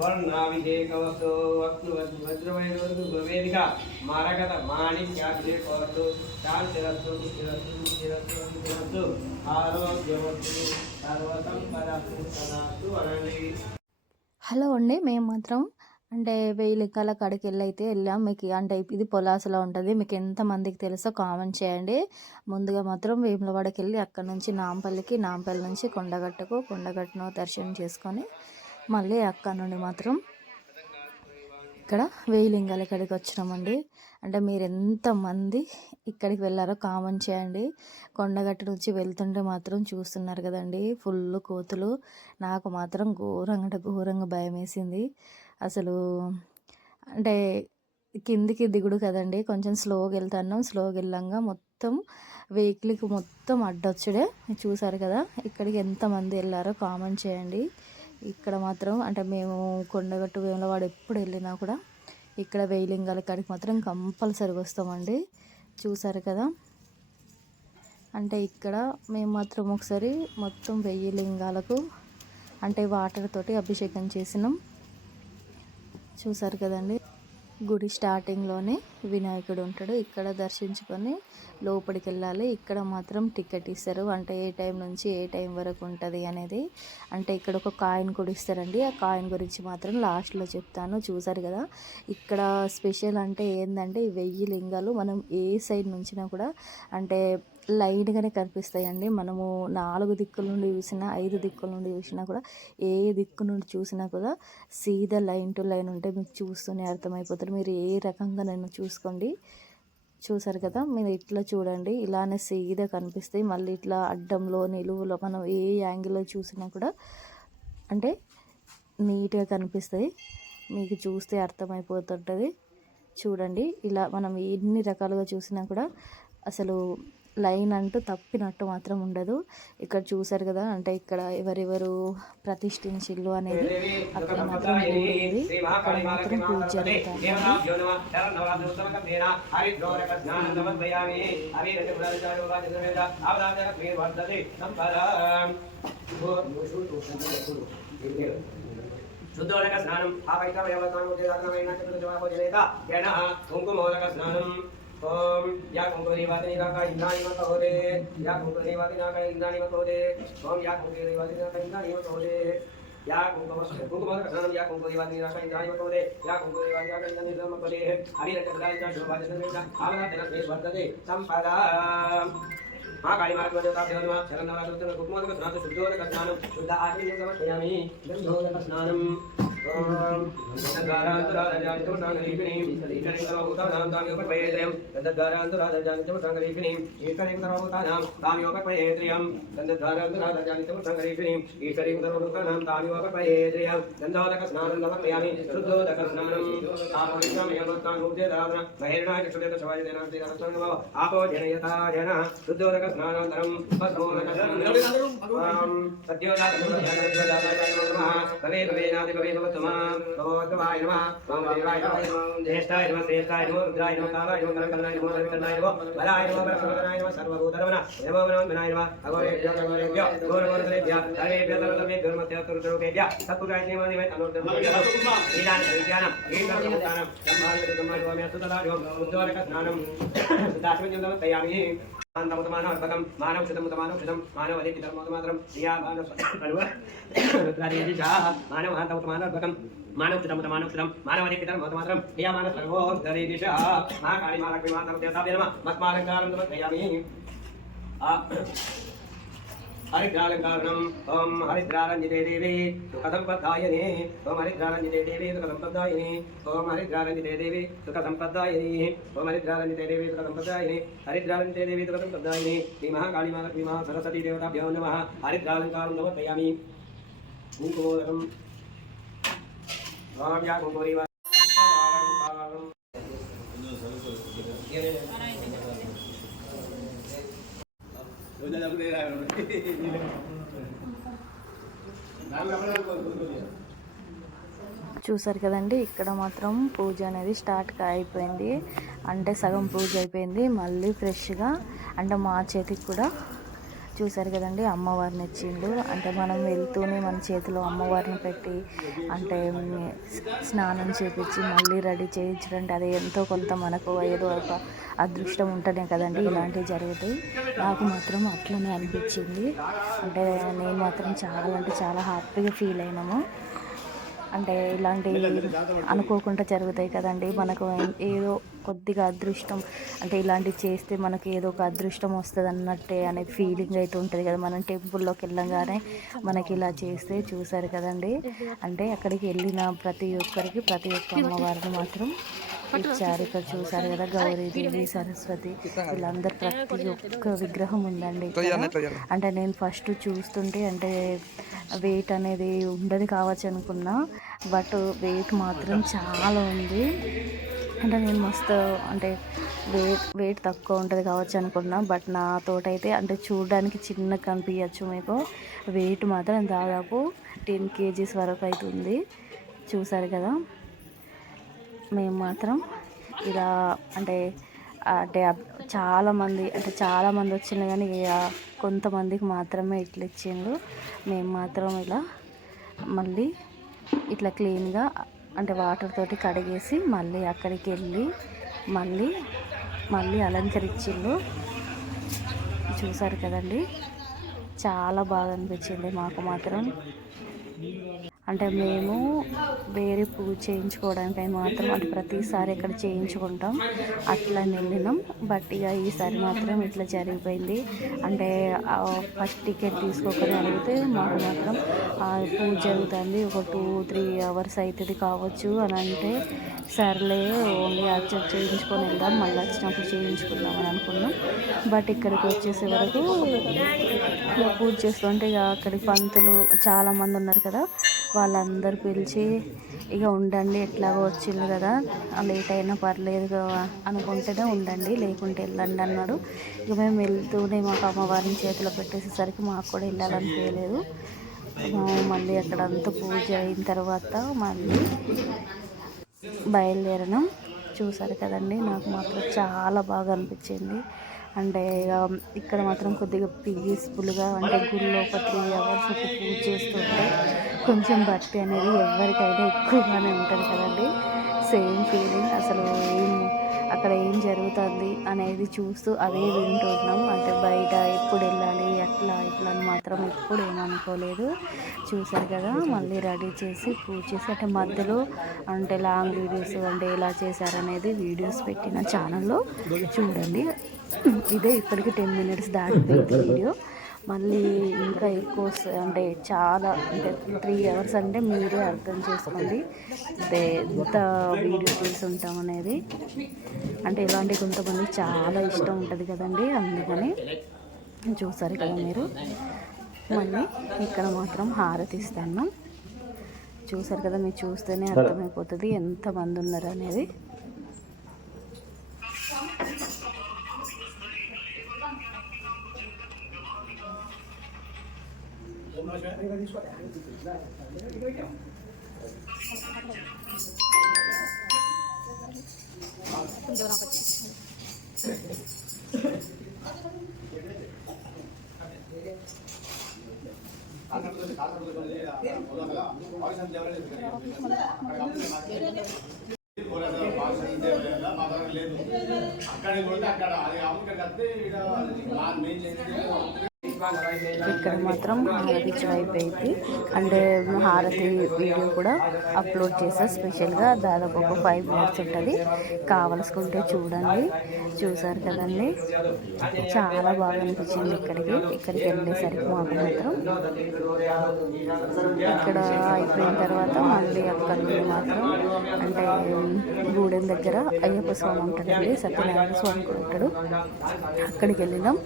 वर्णाभिषेकवस्तु वज्रवैवेदिक मारकत माणिक्याभिषेकवस्तु शान्तिरस्तु बुद्धिरस्तु आरोग्यवस्तु सर्वसंपदस्तु अनन्ति. Hello అండి, మేము మాత్రం అంటే 1000 లింగాల కాడికి అయితే వెళ్ళాం. మీకు అంటే ఇది పొలాసలో ఉంటుంది. మీకు ఎంతమందికి తెలుసో కామెంట్ చేయండి. ముందుగా మాత్రం వేములవాడకి వెళ్ళి అక్కడ నుంచి నాంపల్లి నుంచి కొండగట్టును దర్శనం చేసుకొని మళ్ళీ అక్కడ నుండి మాత్రం ఇక్కడ 1000 లింగాల కాడికి వచ్చినామండి. అంటే మీరు ఎంతమంది ఇక్కడికి వెళ్ళారో కామెంట్ చేయండి. కొండగట్టు నుంచి వెళ్తుంటే మాత్రం చూస్తున్నారు కదండి, ఫుల్ కోతులు. నాకు మాత్రం ఘోరంగా భయం వేసింది. అసలు అంటే కిందికి దిగుడు కదండి, కొంచెం స్లోగా వెళ్తున్నాం. స్లోగా వెళ్ళంగా మొత్తం వెహికల్కి మొత్తం అడ్డొచ్చుడే. చూసారు కదా, ఇక్కడికి ఎంతమంది వెళ్ళారో కామెంట్ చేయండి. ఇక్కడ మాత్రం అంటే మేము కొండగట్టు వేములవాడ ఎప్పుడు వెళ్ళినా కూడా ఇక్కడ 1000 లింగాల కాడికి మాత్రం కంపల్సరీగా వస్తామండి. చూసారు కదా, అంటే ఇక్కడ మేము మాత్రం ఒకసారి మొత్తం 1000 లింగాలకు అంటే వాటర్ తోటి అభిషేకం చేసినాం. చూసారు కదండి, గుడి స్టార్టింగ్లోనే వినాయకుడు ఉంటాడు. ఇక్కడ దర్శించుకొని లోపలికి వెళ్ళాలి. ఇక్కడ మాత్రం టికెట్ ఇస్తారు, అంటే ఏ టైం నుంచి ఏ టైం వరకు ఉంటుంది అనేది. అంటే ఇక్కడ ఒక కాయిన్ కూడా ఇస్తారండి. ఆ కాయిన్ గురించి మాత్రం లాస్ట్లో చెప్తాను. చూసారు కదా, ఇక్కడ స్పెషల్ అంటే ఏంటంటే ఈ 1000 లింగాలు మనం ఏ సైడ్ నుంచినా కూడా అంటే లైన్గానే కనిపిస్తాయండి. మనము 4 దిక్కుల నుండి చూసినా 5 దిక్కుల నుండి చూసినా కూడా ఏ దిక్కు నుండి చూసినా కూడా సీదా లైన్ టు లైన్ ఉంటే మీకు చూస్తూనే అర్థమైపోతుంది. మీరు ఏ రకంగా నన్ను చూసుకోండి. చూసారు కదా, మీరు ఇట్లా చూడండి, ఇలానే సీదా కనిపిస్తాయి. మళ్ళీ ఇట్లా అడ్డంలో నిలువులో మనం ఏ యాంగిల్లో చూసినా కూడా అంటే నీట్గా కనిపిస్తాయి. మీకు చూస్తే అర్థమైపోతుంటుంది. చూడండి, ఇలా మనం ఎన్ని రకాలుగా చూసినా కూడా అసలు లైన్ అంటూ తప్పినట్టు మాత్రం ఉండదు. ఇక్కడ చూసారు కదా, అంటే ఇక్కడ ఎవరెవరు ప్రతిష్ఠించిల్లు అనేది అక్కడ మాత్రం ఉంది. అక్కడ మాత్రం పూజ జరుగుతుంది. శుద్ధోదక స్నానం కుంకుమోదక స్నానం. ओम या कुंकुमदेवादिनी का इंद्राणी मत होदे या कुंकुमदेवादिनी का इंद्राणी मत होदे ओम या कुंकुमदेवादिनी का इंद्राणी मत होदे या कुंकुमोदक स्नानं या कुंकुमदेवादिनी का इंद्राणी मत होदे या कुंकुमदेवादिनी का इंद्राणी मत होदे हरिरकदायिता शोभाजनमेता आवराधनस्मे वर्तते संपदा मां काली माता देवता देवता शरणनारायण कुंकुमोदक स्नानं शुद्धोदक स्नानं शुद्ध आचमनीयं समर्पयामि गन्धोदक स्नानं ओम तद्गारान्तराजानितं सांगरीपिणीं ईश्वरीं सर्वभूतानां ताम्योपपयेत्र्यं तद्गारान्तराजानितं सांगरीपिणीं ईश्वरीं सर्वभूतानां ताम्योपपयेत्र्यं तद्गारान्तराजानितं सांगरीपिणीं ईश्वरीं सर्वभूतानां ताम्योपपयेत्र्यं गन्धोदक स्नानं समर्पयामि शुद्धोदक स्नानं आपोषामयवत्तां मुक्तेदान महेरणाय चक्षुदेत शवायतेन तेन आपो जनयता जन शुद्धोदक स्नानान्तरं भस्मोदक स्नानं सद्योदातमः भवे भवेनादि भवे भगवत्तमाय नमः वामदेवाय नमः ज्येष्ठाय नमः श्रेष्ठाय नमः रुद्राय नमः कालाय नमः करकरणाय नमः सर्वकरणाय नमः बलाय नमः परमकरणाय नमः सर्वभूतरमण नमो नमः नमः अगोरेभ्यः अगोरेभ्यः गौरवोत्तरेभ्यः सर्वेभ्यः सर्वधर्मेभ्यः सर्वधर्मतेभ्यः सत्पुरुषाय देवादिवाय तनोर्धर्मतेभ्यः ईशान विज्ञानम् ईश्वरभूतानं ब्रह्मादिब्रह्मादिवाम्यः सुतदाढ्यं उद्वारक स्नानं सुदाश्वन्यं समर्पयामि मानवक्षुतं मानवलिखितर्मोदमात्रं प्रिया मानवहान्तमुतमानर्भकं मानवक्षुतं मानवलिखितर्मोदमात्रं प्रिया मानसर्वोद्धरेदिशः मा काली मा लक्ष्मी मा देवताभ्यो नमः मत्मालङ्कारं समर्पयामि हरिद्रालङ्कारणम् ओम हरिद्रारञ्जिते देवी सुखसम्पदायिनी ओम हरिद्रारञ्जिते देवी सुखसम्पदायिनी ओम हरिद्रारञ्जिते देवी सुखसम्पदायिनी ओम हरिद्रारञ्जिते देवी सुखसम्पदायिनी हरिद्रारञ्जिते देवी सुखसम्पदायिनी श्री महाकाली मा लक्ष्मी मा सरस्वती देवताभ्यो नमः हरिद्रालङ्कारं समर्पयामि कुङ्कुमोदकम् ओम या कुङ्कुमदेवा చూసారు కదండి, ఇక్కడ మాత్రం పూజ అనేది స్టార్ట్ అయిపోయింది. అంటే సగం పూజ అయిపోయింది. మళ్ళీ ఫ్రెష్గా అంటే మా చేతికి కూడా చూసారు కదండి అమ్మవారిని ఇచ్చిండు. అంటే మనం వెళ్తూనే మన చేతిలో అమ్మవారిని పెట్టి అంటే స్నానం చేపించి మళ్ళీ రెడీ చేయించడంటే అది ఎంతో కొంత మనకు ఏదో ఒక అదృష్టం ఉంటేనే కదండి ఇలాంటివి జరుగుతాయి. నాకు మాత్రం అట్లనే అనిపించింది. అంటే నేను మాత్రం చాలా అంటే చాలా హ్యాపీగా ఫీల్ అయినాము. అంటే ఇలాంటివి అనుకోకుండా జరుగుతాయి కదండి. మనకు ఏదో కొద్దిగా అదృష్టం అంటే ఇలాంటివి చేస్తే మనకి ఏదో ఒక అదృష్టం వస్తుంది అన్నట్టే అనే ఫీలింగ్ అయితే ఉంటుంది కదా. మనం టెంపుల్లోకి వెళ్ళంగానే మనకి ఇలా చేస్తే చూసారు కదండి. అంటే అక్కడికి వెళ్ళిన ప్రతి ఒక్క అమ్మవారిని మాత్రం ఇచ్చారు. ఇక్కడ చూసారు కదా గౌరీదేవి, సరస్వతి వీళ్ళందరూ ప్రతి ఒక్క విగ్రహం ఉందండి ఇక్కడ. అంటే నేను ఫస్ట్ చూస్తుంటే అంటే వెయిట్ అనేది ఉండదు కావచ్చు అనుకున్నా, బట్ వెయిట్ మాత్రం చాలా ఉంది. అంటే నేను మస్తు అంటే వెయిట్ తక్కువ ఉంటుంది కావచ్చు అనుకున్నా, బట్ నా తోటైతే అంటే చూడడానికి చిన్న కనిపించచ్చు మీకు, వెయిట్ మాత్రం దాదాపు 10 kgs వరకు అవుతుంది. చూసారు కదా. మేము మాత్రం ఇలా అంటే అంటే చాలామంది వచ్చింది కానీ కొంతమందికి మాత్రమే ఇట్లా ఇచ్చిండు. మేము మాత్రం ఇలా మళ్ళీ ఇట్లా క్లీన్గా అంటే వాటర్ తోటి కడిగేసి మళ్ళీ అక్కడికి వెళ్ళి మళ్ళీ అలంకరించిండు. చూసారు కదండి. చాలా బాగా అనిపించింది మాకు మాత్రం. అంటే మేము వేరే పూజ చేయించుకోవడానికి మాత్రం అంటే ప్రతిసారి ఇక్కడ చేయించుకుంటాం అట్లా వెళ్ళినాం. బట్ ఇక ఈసారి మాత్రం ఇట్లా జరిగిపోయింది. అంటే ఫస్ట్ టికెట్ తీసుకోకని అడిగితే మాకు మాత్రం పూజ జరుగుతుంది ఒక 2-3 hours అవుతుంది కావచ్చు అని అంటే, సర్లే ఓన్లీ అర్చన చేయించుకొని వెళ్దాం, మళ్ళీ వచ్చినప్పుడు చేయించుకుందాం అని అనుకున్నాం. బట్ ఇక్కడికి వచ్చేసే వరకు పూజ చేస్తుంటే ఇక అక్కడికి పంతులు చాలామంది ఉన్నారు కదా, వాళ్ళందరూ పిలిచి ఇక ఉండండి ఎట్లాగో వచ్చింది కదా లేట్ అయినా పర్లేదు అనుకుంటేనే ఉండండి లేకుంటే వెళ్ళండి అన్నాడు. ఇక మేము వెళ్తూనే మాకు అమ్మవారిని చేతిలో పెట్టేసేసరికి మాకు కూడా వెళ్ళాలనిపించలేదు. మళ్ళీ అక్కడ అంతా పూజ అయిన తర్వాత మళ్ళీ బయలుదేరడం. చూసారు కదండి. నాకు మాత్రం చాలా బాగా అనిపించింది. అంటే ఇక్కడ మాత్రం కొద్దిగా పీస్ఫుల్గా అంటే గుళ్ళో ఒక 3 hours ఒక పూజ చేస్తుంటే కొంచెం భక్తి అనేది ఎవరికైనా ఎక్కువగానే ఉంటుంది కదండి. Same feeling. అసలు అక్కడ ఏం జరుగుతుంది అనేది చూస్తూ అదే వింటున్నాం. అంటే బయట ఎప్పుడు వెళ్ళాలి అట్లా ఇట్లా అని మాత్రం ఎప్పుడు ఏమనుకోలేదు. చూసారు కదా. మళ్ళీ రెడీ చేసి పూజ చేసి అంటే మధ్యలో అంటే లాంగ్ వీడియోస్ అంటే ఎలా చేశారనేది వీడియోస్ పెట్టిన ఛానల్లో చూడండి. ఇదే ఇప్పటికి 10 minutes దాటిపోయింది వీడియో. మళ్ళీ ఇంకా ఎక్కువ అంటే చాలా అంటే 3 hours అంటే మీరే అర్థం చేసుకోండి అంటే ఎంత వీడియో తీసి ఉంటాం అనేది. అంటే ఇలాంటి కొంతమందికి చాలా ఇష్టం ఉంటుంది కదండి, అందుకని చూసారు కదా మీరు. మళ్ళీ ఇక్కడ మాత్రం హారతి ఇస్తాను. చూసారు కదా, మీరు చూస్తేనే అర్థమైపోతుంది ఎంతమంది ఉన్నారు అనేది. ఇక్కడ మాత్రం హారతి అయిపోయింది. అంటే హారతి వీడియో కూడా అప్లోడ్ చేసా స్పెషల్గా. దాదాపు ఒక 5 minutes ఉంటుంది, కావాల్సుకుంటే చూడండి. చూసారు కదండి. చాలా బాగా అనిపించింది ఇక్కడికి వెళ్ళేసరికి మాకు మాత్రం. ఇక్కడ అయిపోయిన తర్వాత మళ్ళీ అక్కడికి మాత్రం అంటే గూడెం దగ్గర అయ్యప్ప స్వామి ఉంటాడండి, సత్యనారాయణ స్వామి కూడా ఉంటాడు. అక్కడికి వెళ్ళినాం.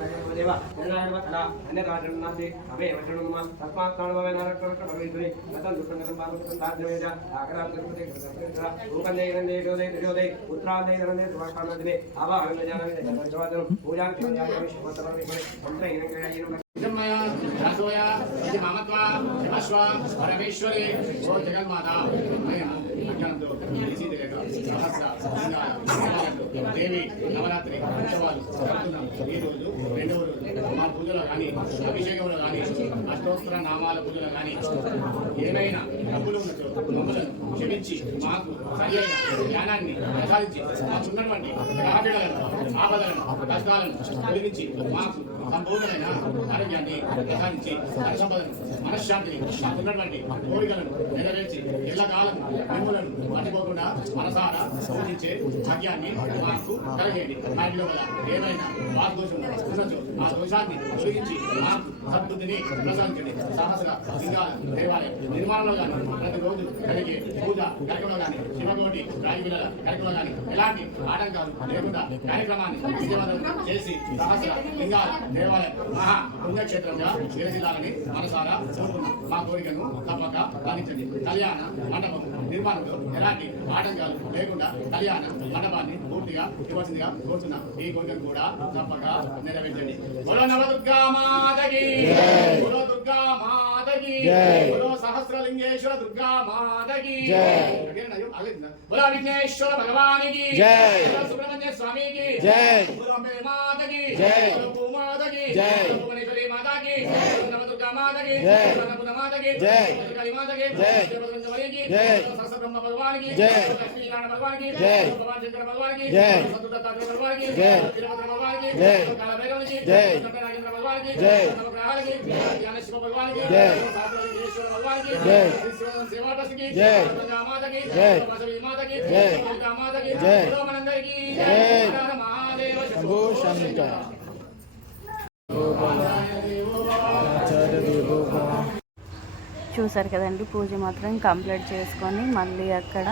పరమేశ్వరి దేవి నవరాత్రి ఉత్సవాలు జరుపుతున్నాం. ఈ రోజు రెండవ రోజు మా పూజలో కానీ అభిషేకంలో కానీ అష్టోత్తర నామాల పూజలో కానీ ఏమైనా డబ్బులు ఉన్నచో మమ్మలను క్షమించి మాకు సరి అయిన జ్ఞానాన్ని ప్రసాదించి మాకున్నటువంటి గ్రహపీడలను ఆపదలను కష్టాలను తొలగించి మాకు సంపూర్ణమైన ఆరోగ్యాన్ని ప్రసాదించి సంపదను మనశ్శాంతిని మాకున్నటువంటి కోరికలను నెరవేర్చి ఎల్లకాలం మిమ్మలను మర్చిపోకుండా మనసారా పూజించే భాగ్యాన్ని మాకు కలిగేది. వాటిలో గల ఏమైనా వాగ్దోషం ఉన్నచో ఆ దోషాన్ని తొలగించి మాకు సద్బుద్ధిని ప్రసాదించండి. సహస్ర లింగాల దేవాలయం నిర్మాణంలో కానీ ప్రతిరోజు కలిగే పూజ కార్యక్రమంలో కానీ శివకోటి రాజుల కార్యక్రమంలో కానీ ఎలాంటి ఆటంకాలు లేకుండా కార్యక్రమాన్ని విజయవంతం చేసి సహస్ర లింగాల దేవాలయం మహా పుణ్యక్షేత్రంగా విరసిల్లాలని మనసారా కోరుకున్నాం. మా కోరికను తప్పక పాలించండి. కళ్యాణ మండపం నిర్మాణంలో ఎలాంటి ఆటంకాలు లేకుండా కళ్యాణ మండపాన్ని పూర్తిగా ఇవ్వాల్సిందిగా కోరుతున్నాం. ఈ కోరికను కూడా తప్పక నెరవేర్చండి. బోలో నవదుర్గా మాతకి, బోలో దుర్గా మాతకి, బోలో సహస్రలింగేశ్వర దుర్గా మాతకి, బోలో విఘ్నేశ్వర భగవానికి, బోలో సుబ్రహ్మణ్య స్వామికి, బోలో అంబే మాతకి, బోలో భూమాతకి, బోలో భువనేశ్వరి మాతకి, బోలో నవదుర్గా మాతకి, బోలో నవదుర్గా మాతకి, బోలో కాళీ మాతకి, బోలో బృందవరికి, బోలో సహస్ర బ్రహ్మ భగవానికి, బోలో లక్ష్మీనారాయణ భగవానికి, బోలో భగవాన్ శంకర భగవానికి, బోలో సత్తుదత్తాత్రేయ భగవానికి, బోలో వీరభద్ర భగవానికి, బోలో కాళభైరవునికి, బోలో నాగేంద్ర భగవానికి, బోలో నవగ్రహాలకి, బోలో జ్ఞానశివ భగవానికి, బోలో సహస్రలింగేశ్వర భగవానికి, బోలో శ్రీసేవాటసికి, బోలో గంగా మాతకి, బోలో వాసవి మాతకి, బోలో దుర్గా మాతకి, బోలో మనందరికీ హర హర మహాదేవ శంభో శంకర. చూసారు కదండి, పూజ మాత్రం కంప్లీట్ చేసుకొని మళ్ళీ అక్కడ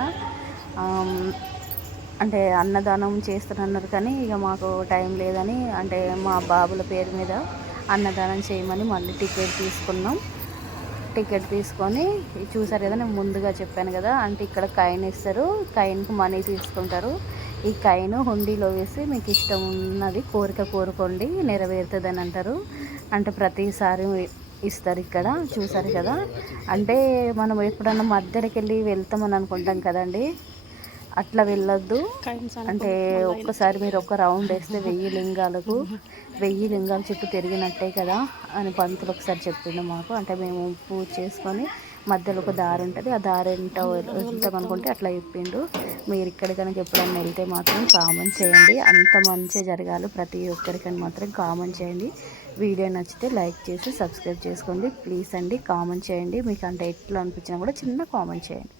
అంటే అన్నదానం చేస్తున్నారు. కానీ ఇక మాకు టైం లేదని అంటే మా బాబుల పేరు మీద అన్నదానం చేయమని మళ్ళీ టికెట్ తీసుకున్నాం. టికెట్ తీసుకొని చూసారు కదా, నేను ముందుగా చెప్పాను కదా, అంటే ఇక్కడ కాయిన్ ఇస్తారు, కాయిన్కి మనీ తీసుకుంటారు. ఈ కాయిన్ హుండీలో వేసి మీకు ఇష్టం ఉన్నది కోరిక కోరుకోండి నెరవేరుతుందని అంటారు. అంటే ప్రతిసారి ఇస్తారు ఇక్కడ. చూసారు కదా, అంటే మనం ఎప్పుడన్నా మధ్యలోకి వెళ్ళి వెళ్తామని అనుకుంటాం కదండి, అట్లా వెళ్ళొద్దు. అంటే ఒక్కసారి మీరు ఒక రౌండ్ వేస్తే 1000 లింగాలు చుట్టూ తిరిగినట్టే కదా అని పంతులు ఒకసారి చెప్పిండు మాకు. అంటే మేము పూజ చేసుకొని మధ్యలో ఒక దారి ఉంటుంది, ఆ దారి వెళ్తాం అనుకుంటే అట్లా చెప్పిండు. మీరు ఇక్కడికి కనుక ఎప్పుడైనా వెళ్తే మాత్రం కామెంట్ చేయండి. అంత మంచిగా జరగాలి ప్రతి ఒక్కరికని మాత్రం కామెంట్ చేయండి. వీడియో నచ్చితే లైక్ చేసి సబ్స్క్రైబ్ చేసుకోండి ప్లీజ్ అండి. కామెంట్ చేయండి, మీకు అంటే ఎట్లా అనిపించినా కూడా చిన్న కామెంట్ చేయండి.